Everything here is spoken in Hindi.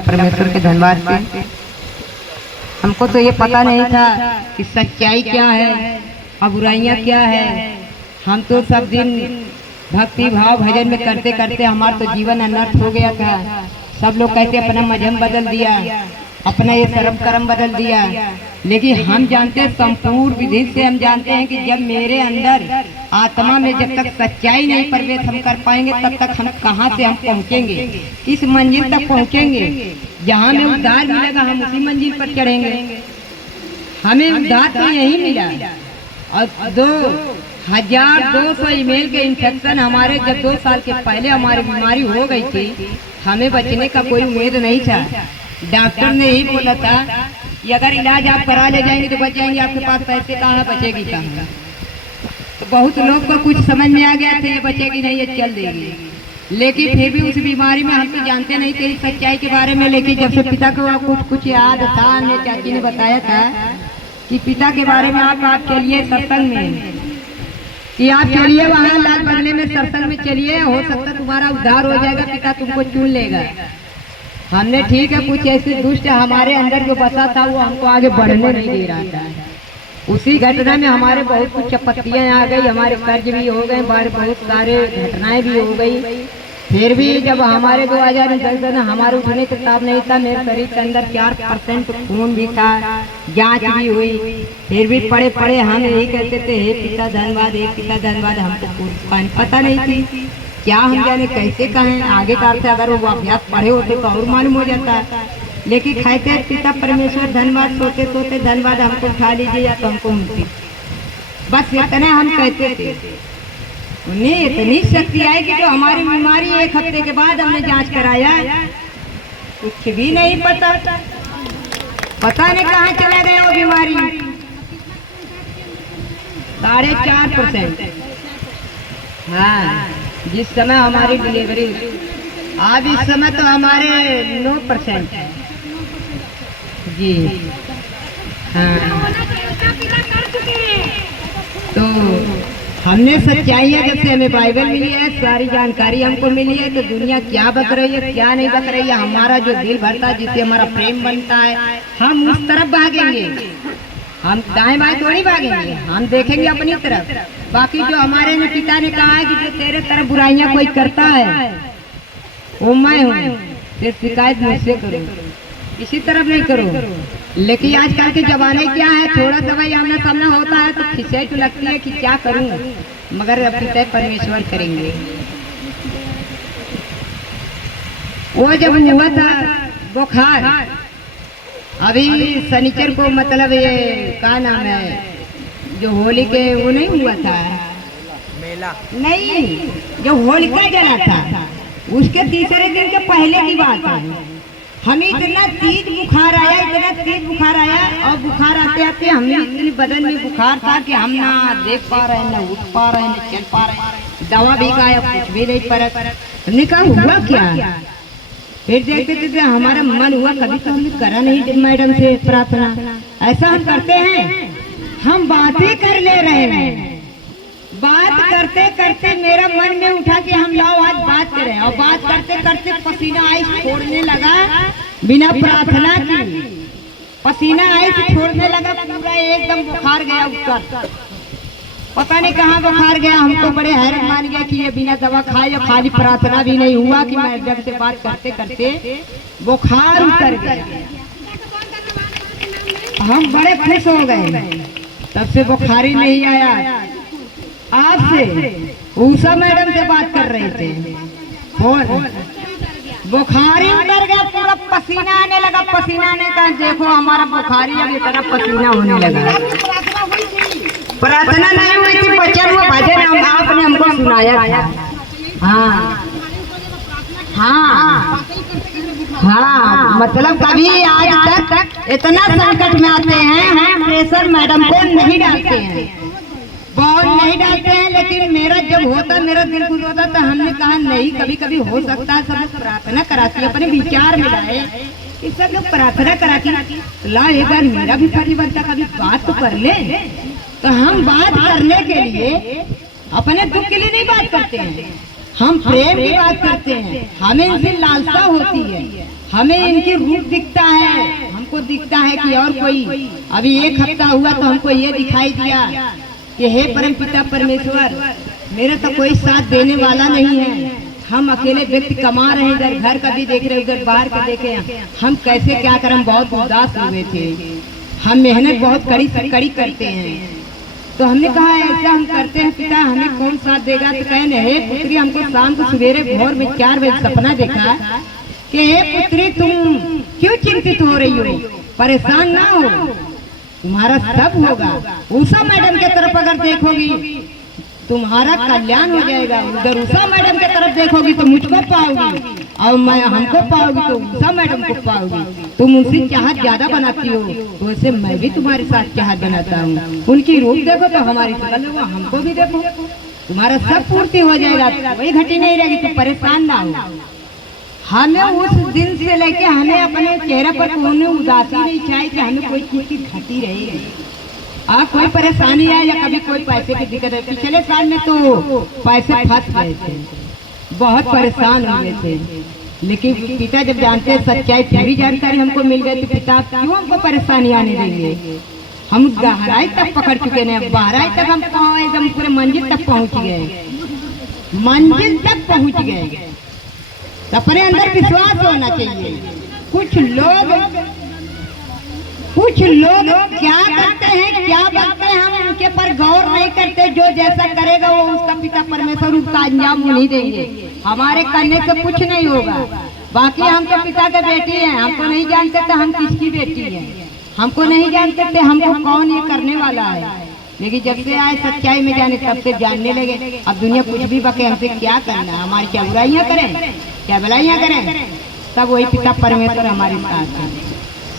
पिता परमेश्वर के धन्यवाद से। हमको तो ये पता नहीं था कि सच्चाई क्या है और बुराइयाँ क्या है। हम तो सब दिन भक्ति भाव भजन में करते करते हमारा तो जीवन अनर्थ हो गया था। सब लोग कहते अपना मजहब बदल दिया, अपना ये कर्म कर्म बदल दिया, लेकिन हम जानते संपूर्ण विधि से हम जानते हैं कि जब मेरे अंदर आत्मा में जब तक सच्चाई नहीं प्रवेश हम कर पाएंगे तब तक हम कहाँ से हम पहुँचेंगे, किस मंजिल तक पहुँचेंगे। जहाँ में उद्धार मिलेगा हम उसी मंजिल पर चढ़ेंगे। हमें उद्धार तो यही मिला। और 2200 ईमेल के इन्फेक्शन हमारे जब 2 साल के पहले हमारी बीमारी हो गई थी, हमें बचने का कोई उम्मीद नहीं था। डॉक्टर ने यही बोला था कि अगर इलाज आप करा ले जाएंगे तो बच जाएंगे, आपके पास पैसे कहाँ बचेगी कहाँ। तो बहुत लोग को कुछ समझ में आ गया था ये बचेगी नहीं, ये चल देगी। लेकिन फिर भी उस बीमारी में हम तो जानते नहीं थे सच्चाई के बारे में। लेकिन जब से पिता को कुछ याद था, हमने चाची ने बताया था कि पिता के बारे में आप चलिए सत्संग में, कि आप चलिए वहाँ लाल बंगले में सत्संग में चलिए, हो सकता तुम्हारा उद्धार हो जाएगा, पिता तुमको चुन लेगा। हमने ठीक है, कुछ ऐसे दुष्ट हमारे अंदर जो बसा था वो हमको आगे बढ़ने नहीं दे रहा था। उसी घटना में हमारे बहुत कुछ आपत्तियाँ आ गई, हमारे कर्ज भी हो गए, बहुत सारे घटनाएं भी हो गई। फिर भी जब हमारे 2010 में हमारे उठने के ताब नहीं था, मेरे शरीर के अंदर 4% खून भी था, जांच भी हुई। फिर भी पड़े पड़े हम यही कहते थे हे पिता धन्यवाद, हे पिता धन्यवाद। हमको पता नहीं थी क्या हम जाने कैसे कहें आगे करते। अगर वो अभ्यास पढ़े होते तो और मालूम हो जाता। लेकिन कहते पिता परमेश्वर धन्यवाद, सोते सोते धन्यवाद, हमको उठा लीजिए या तो हमको मुक्ति, बस इतना हम कहते थे। उन्हें इतनी शक्ति आई कि जो हमारी बीमारी 1 हफ्ते के बाद हमने जांच कराया, कुछ भी नहीं पता नहीं कहाँ चला गया वो बीमारी। 4.5%। हाँ, जिस समय हमारी डिलीवरी, अब इस समय तो हमारे 9% है जी। हाँ, तो हमने सच्चाइयाँ जब से हमें बाइबल मिली है, सारी जानकारी हमको मिली है, तो दुनिया क्या बक रही है क्या नहीं बक रही है, हमारा जो दिल भरता है जिससे हमारा प्रेम बनता है, हम उस तरफ भागेंगे। हम दाएं बाएं थोड़ी भागेंगे, हम देखेंगे अपनी तरफ। बाकी जो हमारे पिता ने कहा है कि जो तेरे तरफ बुराइयां कोई करता है वो मैं हूँ, शिकायत मुझसे करो, किसी तरफ नहीं करो। लेकिन आजकल के जमाने क्या है, थोड़ा दवाई आमना सामना होता है तो खिंचाई लगती है कि क्या करूँ, मगर अब पिता परमेश्वर करेंगे। वो जब हुआ था बुखार, अभी शनिचर को, मतलब ये क्या नाम है जो होली के वो नहीं हुआ था मेला, नहीं जो होलिका जला था उसके तीसरे दिन के पहले की बात है। हमें इतना तेज बुखार आया, इतना तेज बुखार आया, और बुखार आते आते हमें इतनी बदन में बुखार था कि हम ना देख पा रहे, ना उठ पा रहे, ना चल पा रहे। दवा भी खाया, कुछ भी नहीं फर्क। हमने कहा हुआ क्या। फिर देखते थे हमारा मन हुआ, कभी तो हमने करा नहीं मैडम से प्रार्थना। ऐसा हम करते हैं, हम बातें कर ले रहे हैं, बात करते करते मेरा मन में उठा कि हम लाओ आज बात करें। और बात करते करते पसीना आइस छोड़ने लगा, बिना प्रार्थना की पसीना आइस छोड़ने लगा, पूरा एकदम बुखार गया ऊपर। पता नहीं कहाँ बुखार गया, हमको बड़े हैरान मान गया कि ये बिना दवा खाए और खाली प्रार्थना भी नहीं हुआ कि मैडम से बात करते करते बुखार उतर गया। हम बड़े खुश हो गए, तब से बुखार ही नहीं आया। आपसे उषा मैडम से बात कर रहे थे, बुखारी उतर गया, पूरा पसीना आने लगा। पसीना आने का देखो हमारा बुखारी अब इतना पसीना होने लगा। प्रार्थना नहीं हुई थी, बचा हुआ भजन आपने हमको सुनाया था। हाँ हाँ हाँ, मतलब कभी आज तक इतना संकट में आते हैं हम प्रेशर मैडम को नहीं डालते हैं, बहुत नहीं डालते हैं। लेकिन मेरा जब होता, मेरा दिल खुश होता तो हमने कहा नहीं, कभी कभी हो सकता है सब प्रार्थना कराती, अपने विचार में लाए कि सब लोग प्रार्थना कराती, ला एक बार मेरा भी फर्ज बनता कभी बात तो कर ले। तो हम बात करने के लिए अपने दुख के लिए नहीं बात करते हैं, हम प्रेम की बात करते हैं। हमें इनसे लालसा होती है, हमें इनकी रूप दिखता है, हमको दिखता है कि और कोई। अभी 1 हफ्ता हुआ तो हमको ये दिखाई दिया कि हे परम पिता परमेश्वर, मेरा तो कोई साथ देने वाला नहीं है। हम अकेले व्यक्ति कमा रहे हैं, इधर घर का भी देख रहे, उधर बाहर का देखे, हम कैसे क्या करें। हम बहुत उदास हुए थे, हम मेहनत बहुत कड़ी करते हैं। तो हमने कहा ऐसा हम करते हैं पिता, हमें कौन साथ देगा। तो कहे हे पुत्री, हमको शाम को सवेरे भोर में 4 बजे सपना देखा कि हे पुत्री, तुम क्यों चिंतित हो रही हो, परेशान ना हो, तुम्हारा सब होगा। उषा मैडम की तरफ अगर देखोगी तुम्हारा कल्याण हो जाएगा, उधर उषा मैडम की तरफ देखोगी तो मुझको पाओगी, और मैं हमको पाओगी तो उषा मैडम को पाओगी। तुम उनसे चाहत ज्यादा बनाती हो, वैसे मैं भी तुम्हारे साथ चाहत बनाता हूँ। उनकी रूप देखो तो हमारी शकल देखो, हमको भी देखो, तुम्हारा सब पूर्ति हो जाएगा, कोई घटी नहीं रहेगी, तो परेशान ना हो। हमें उस दिन से लेके हमें अपने चेहरे पर कोई उदासी नहीं चाहिए कि हमें कोई चीज की घटी रही। कोई परेशानी है या कभी कोई पैसे की दिक्कत है। पिछले साल में तो पैसे फंस गए थे, बहुत परेशान हो गए थे, लेकिन पिता जब जानते सच्चाई, पूरी जानकारी हमको मिल गई, तो पिता क्यों हमको परेशानी आने देंगे। हम गहराई तक पकड़ चुके हैं, गहराई तक हम एकदम पूरे मंजिल तक पहुंच गए, मंजिल तक पहुंच गए। अपने अंदर विश्वास होना चाहिए। कुछ लोग क्या करते हैं, क्या करते हैं, हम उनके पर गौर नहीं करते। जो जैसा करेगा वो उसका पिता परमेश्वर उसका अंजाम नहीं देंगे। हमारे करने से कुछ नहीं होगा। बाकी हम तो पिता के बेटी हैं, हमको नहीं जानते थे हम किसकी बेटी है, हमको नहीं जानते थे हमको कौन ये करने वाला है। लेकिन जब से आए सच्चाई में जाने, तब से जानने लगे। अब दुनिया कुछ भी बके, हमसे क्या करना, हमारी क्या बुराइयां करें, क्या भलाइयां करें, तब वही पिता परमेश्वर हमारे साथ है।